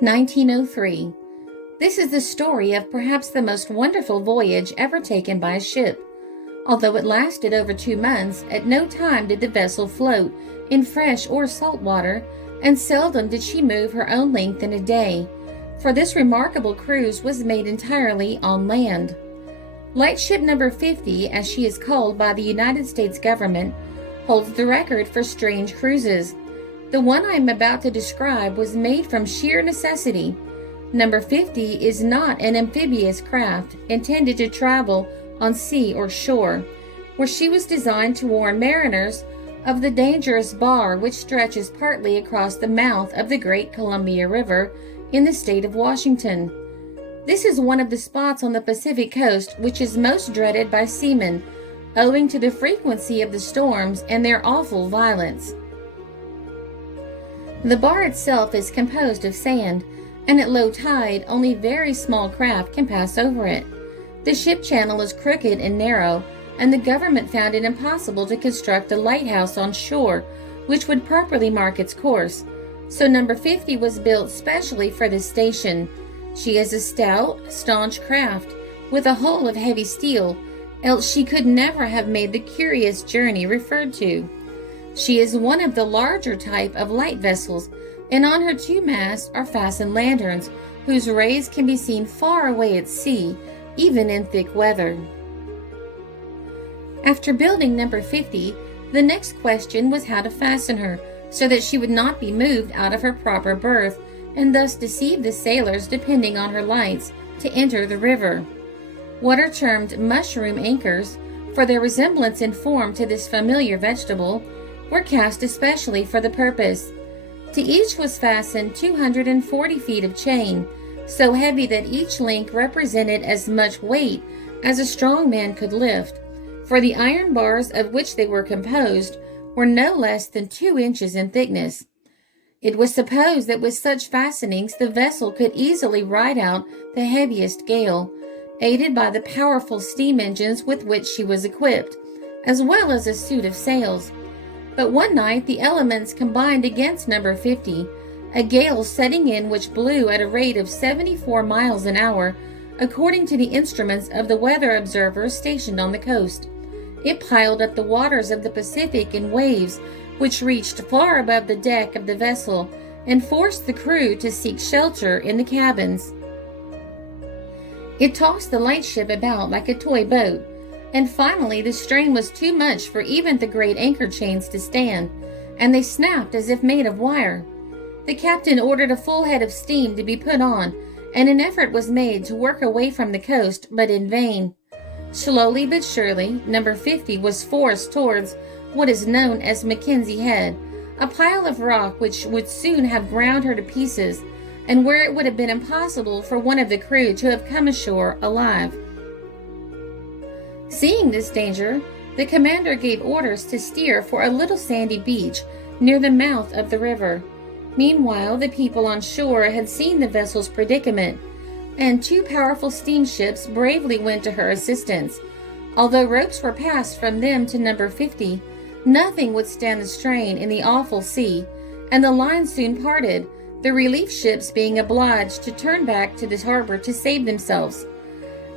1903. This is the story of perhaps the most wonderful voyage ever taken by a ship. Although it lasted over 2 months, at no time did the vessel float in fresh or salt water, and seldom did she move her own length in a day, for this remarkable cruise was made entirely on land. Lightship number 50, as she is called by the United States government, holds the record for strange cruises. The one I am about to describe was made from sheer necessity. Number 50 is not an amphibious craft intended to travel on sea or shore, where she was designed to warn mariners of the dangerous bar which stretches partly across the mouth of the great Columbia River in the state of Washington. This is one of the spots on the Pacific coast which is most dreaded by seamen, owing to the frequency of the storms and their awful violence. The bar itself is composed of sand, and at low tide only very small craft can pass over it. The ship channel is crooked and narrow, and the government found it impossible to construct a lighthouse on shore which would properly mark its course, so number 50 was built specially for this station. She is a stout, staunch craft with a hull of heavy steel, else she could never have made the curious journey referred to. She is one of the larger type of light vessels, and on her 2 masts are fastened lanterns whose rays can be seen far away at sea, even in thick weather. After building number 50, the next question was how to fasten her so that she would not be moved out of her proper berth and thus deceive the sailors depending on her lights to enter the river. What are termed mushroom anchors, for their resemblance in form to this familiar vegetable, were cast especially for the purpose. To each was fastened 240 feet of chain, so heavy that each link represented as much weight as a strong man could lift, for the iron bars of which they were composed were no less than 2 inches in thickness. It was supposed that with such fastenings the vessel could easily ride out the heaviest gale, aided by the powerful steam engines with which she was equipped, as well as a suit of sails. But one night the elements combined against number 50, a gale setting in which blew at a rate of 74 miles an hour, according to the instruments of the weather observers stationed on the coast. It piled up the waters of the Pacific in waves which reached far above the deck of the vessel and forced the crew to seek shelter in the cabins. It tossed the lightship about like a toy boat, and finally the strain was too much for even the great anchor chains to stand, and they snapped as if made of wire. The captain ordered a full head of steam to be put on, and an effort was made to work away from the coast, but in vain. Slowly but surely, number 50 was forced towards what is known as Mackenzie Head, a pile of rock which would soon have ground her to pieces, and where it would have been impossible for one of the crew to have come ashore alive. Seeing this danger, the commander gave orders to steer for a little sandy beach near the mouth of the river. Meanwhile, the people on shore had seen the vessel's predicament, and 2 powerful steamships bravely went to her assistance. Although ropes were passed from them to number 50, nothing would stand the strain in the awful sea, and the line soon parted, the relief ships being obliged to turn back to the harbor to save themselves.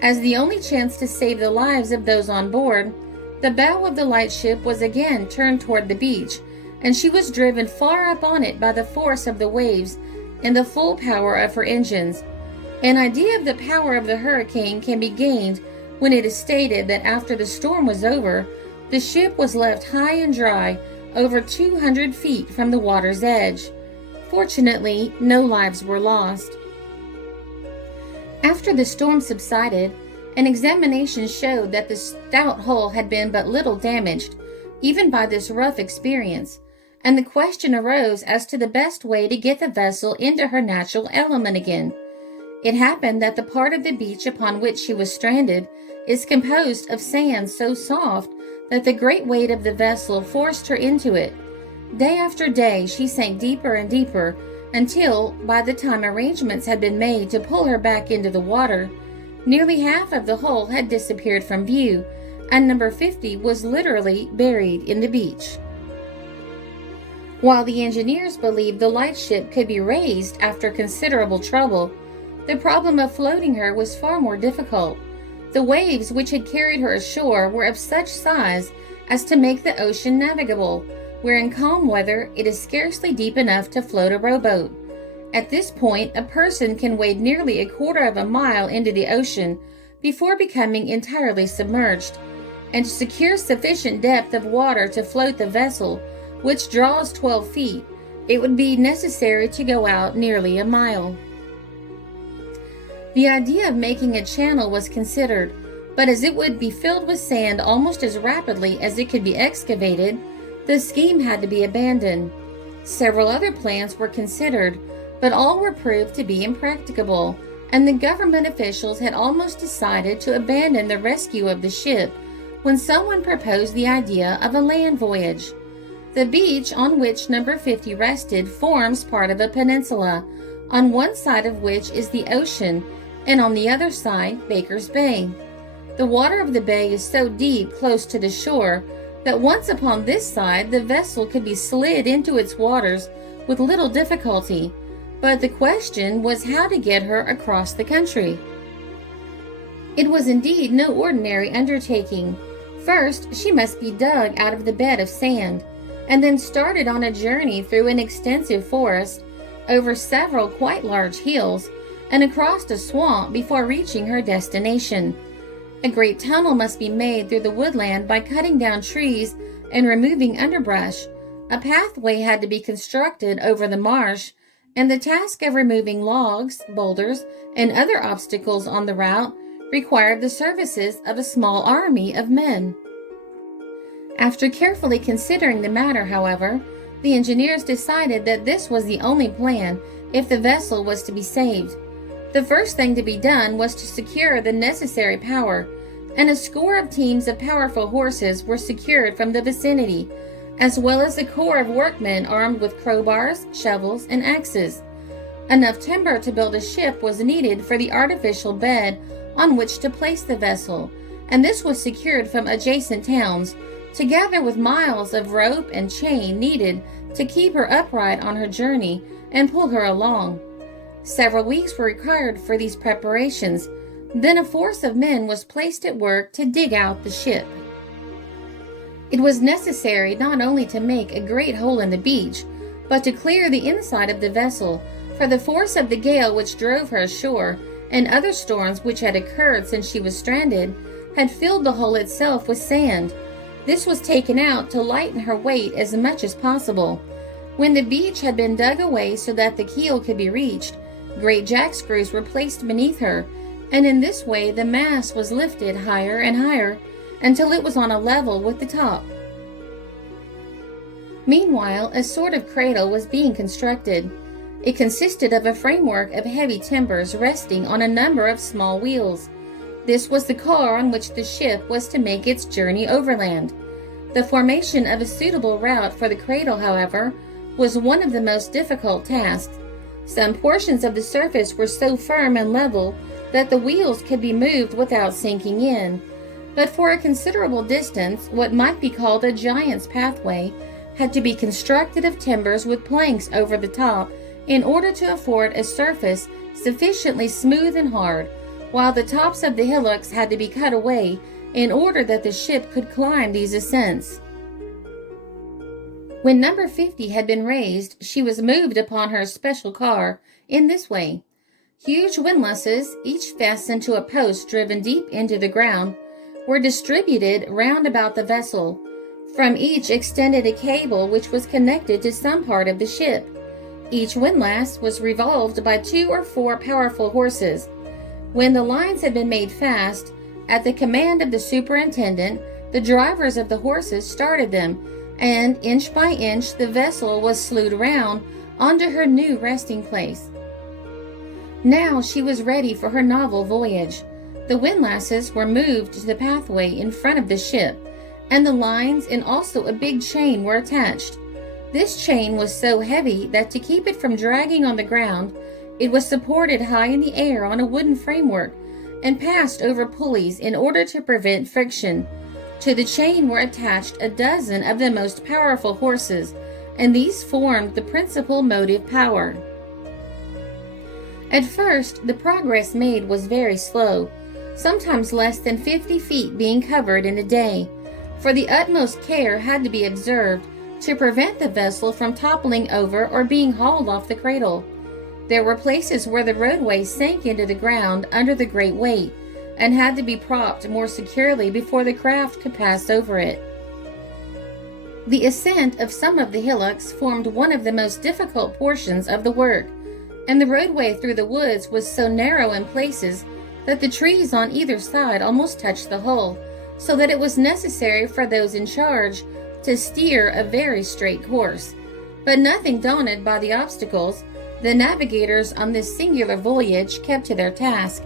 As the only chance to save the lives of those on board, the bow of the lightship was again turned toward the beach, and she was driven far up on it by the force of the waves and the full power of her engines. An idea of the power of the hurricane can be gained when it is stated that after the storm was over, the ship was left high and dry over 200 feet from the water's edge. Fortunately, no lives were lost. After the storm subsided, an examination showed that the stout hull had been but little damaged, even by this rough experience, and the question arose as to the best way to get the vessel into her natural element again. It happened that the part of the beach upon which she was stranded is composed of sand so soft that the great weight of the vessel forced her into it. Day after day she sank deeper and deeper, until, by the time arrangements had been made to pull her back into the water, nearly half of the hull had disappeared from view, and number 50 was literally buried in the beach. While the engineers believed the lightship could be raised after considerable trouble, the problem of floating her was far more difficult. The waves which had carried her ashore were of such size as to make the ocean navigable, where in calm weather it is scarcely deep enough to float a rowboat. At this point, a person can wade nearly a quarter of a mile into the ocean before becoming entirely submerged, and to secure sufficient depth of water to float the vessel, which draws 12 feet, it would be necessary to go out nearly a mile. The idea of making a channel was considered, but as it would be filled with sand almost as rapidly as it could be excavated, the scheme had to be abandoned. Several other plans were considered, but all were proved to be impracticable, and the government officials had almost decided to abandon the rescue of the ship when someone proposed the idea of a land voyage. The beach on which number 50 rested forms part of a peninsula, on one side of which is the ocean, and on the other side Baker's Bay. The water of the bay is so deep close to the shore that once upon this side the vessel could be slid into its waters with little difficulty, but the question was how to get her across the country. It was indeed no ordinary undertaking. First, she must be dug out of the bed of sand, and then started on a journey through an extensive forest, over several quite large hills, and across a swamp before reaching her destination. A great tunnel must be made through the woodland by cutting down trees and removing underbrush. A pathway had to be constructed over the marsh, and the task of removing logs, boulders, and other obstacles on the route required the services of a small army of men. After carefully considering the matter, however, the engineers decided that this was the only plan if the vessel was to be saved. The first thing to be done was to secure the necessary power, and a score of teams of powerful horses were secured from the vicinity, as well as a corps of workmen armed with crowbars, shovels, and axes. Enough timber to build a ship was needed for the artificial bed on which to place the vessel, and this was secured from adjacent towns, together with miles of rope and chain needed to keep her upright on her journey and pull her along. Several weeks were required for these preparations. Then a force of men was placed at work to dig out the ship. It was necessary not only to make a great hole in the beach, but to clear the inside of the vessel, for the force of the gale which drove her ashore, and other storms which had occurred since she was stranded, had filled the hole itself with sand. This was taken out to lighten her weight as much as possible. When the beach had been dug away so that the keel could be reached, great jack screws were placed beneath her, and in this way the mast was lifted higher and higher until it was on a level with the top. Meanwhile, a sort of cradle was being constructed. It consisted of a framework of heavy timbers resting on a number of small wheels. This was the car on which the ship was to make its journey overland. The formation of a suitable route for the cradle, however, was one of the most difficult tasks. Some portions of the surface were so firm and level that the wheels could be moved without sinking in, but for a considerable distance, what might be called a giant's pathway had to be constructed of timbers with planks over the top in order to afford a surface sufficiently smooth and hard, while the tops of the hillocks had to be cut away in order that the ship could climb these ascents. When number 50 had been raised, she was moved upon her special car in this way. Huge windlasses, each fastened to a post driven deep into the ground, were distributed round about the vessel. From each extended a cable which was connected to some part of the ship. Each windlass was revolved by 2 or 4 powerful horses. When the lines had been made fast, at the command of the superintendent, the drivers of the horses started them, and inch by inch the vessel was slewed round onto her new resting place. Now she was ready for her novel voyage. The windlasses were moved to the pathway in front of the ship, and the lines and also a big chain were attached. This chain was so heavy that to keep it from dragging on the ground, it was supported high in the air on a wooden framework and passed over pulleys in order to prevent friction. To the chain were attached a dozen of the most powerful horses, and these formed the principal motive power. At first, the progress made was very slow, sometimes less than 50 feet being covered in a day, for the utmost care had to be observed to prevent the vessel from toppling over or being hauled off the cradle. There were places where the roadway sank into the ground under the great weight and had to be propped more securely before the craft could pass over it. The ascent of some of the hillocks formed one of the most difficult portions of the work, and the roadway through the woods was so narrow in places that the trees on either side almost touched the hull, so that it was necessary for those in charge to steer a very straight course. But nothing daunted by the obstacles, the navigators on this singular voyage kept to their task.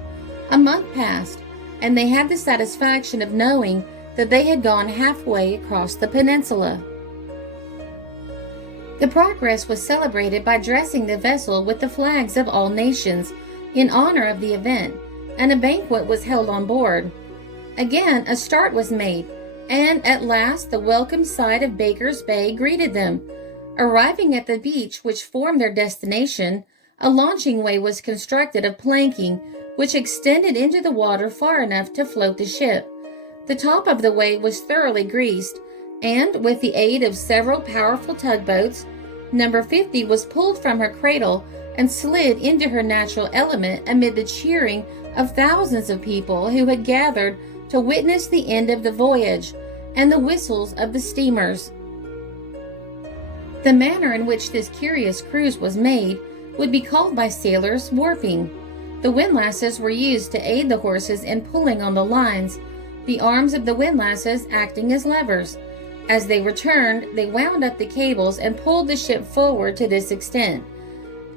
A month passed, and they had the satisfaction of knowing that they had gone halfway across the peninsula. The progress was celebrated by dressing the vessel with the flags of all nations in honor of the event, and a banquet was held on board. Again, a start was made, and at last the welcome sight of Baker's Bay greeted them. Arriving at the beach which formed their destination, a launching way was constructed of planking which extended into the water far enough to float the ship. The top of the way was thoroughly greased, and with the aid of several powerful tugboats, Number 50 was pulled from her cradle and slid into her natural element amid the cheering of thousands of people who had gathered to witness the end of the voyage and the whistles of the steamers. The manner in which this curious cruise was made would be called by sailors warping. The windlasses were used to aid the horses in pulling on the lines, the arms of the windlasses acting as levers. As they returned, they wound up the cables and pulled the ship forward to this extent.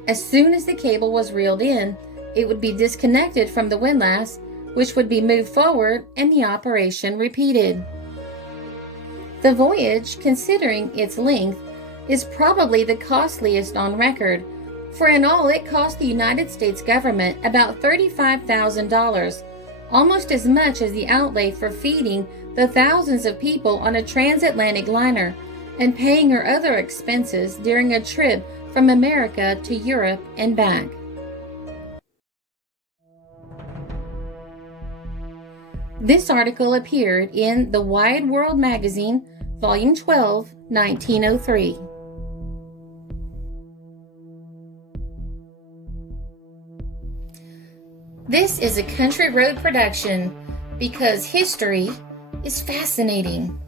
As soon as the cable was reeled in, it would be disconnected from the windlass, which would be moved forward, and the operation repeated. The voyage, considering its length, is probably the costliest on record, for in all it cost the United States government about $35,000, almost as much as the outlay for feeding the thousands of people on a transatlantic liner and paying her other expenses during a trip from America to Europe and back. This article appeared in The Wide World Magazine, Volume 12, 1903. This is a Country Road production because history is fascinating.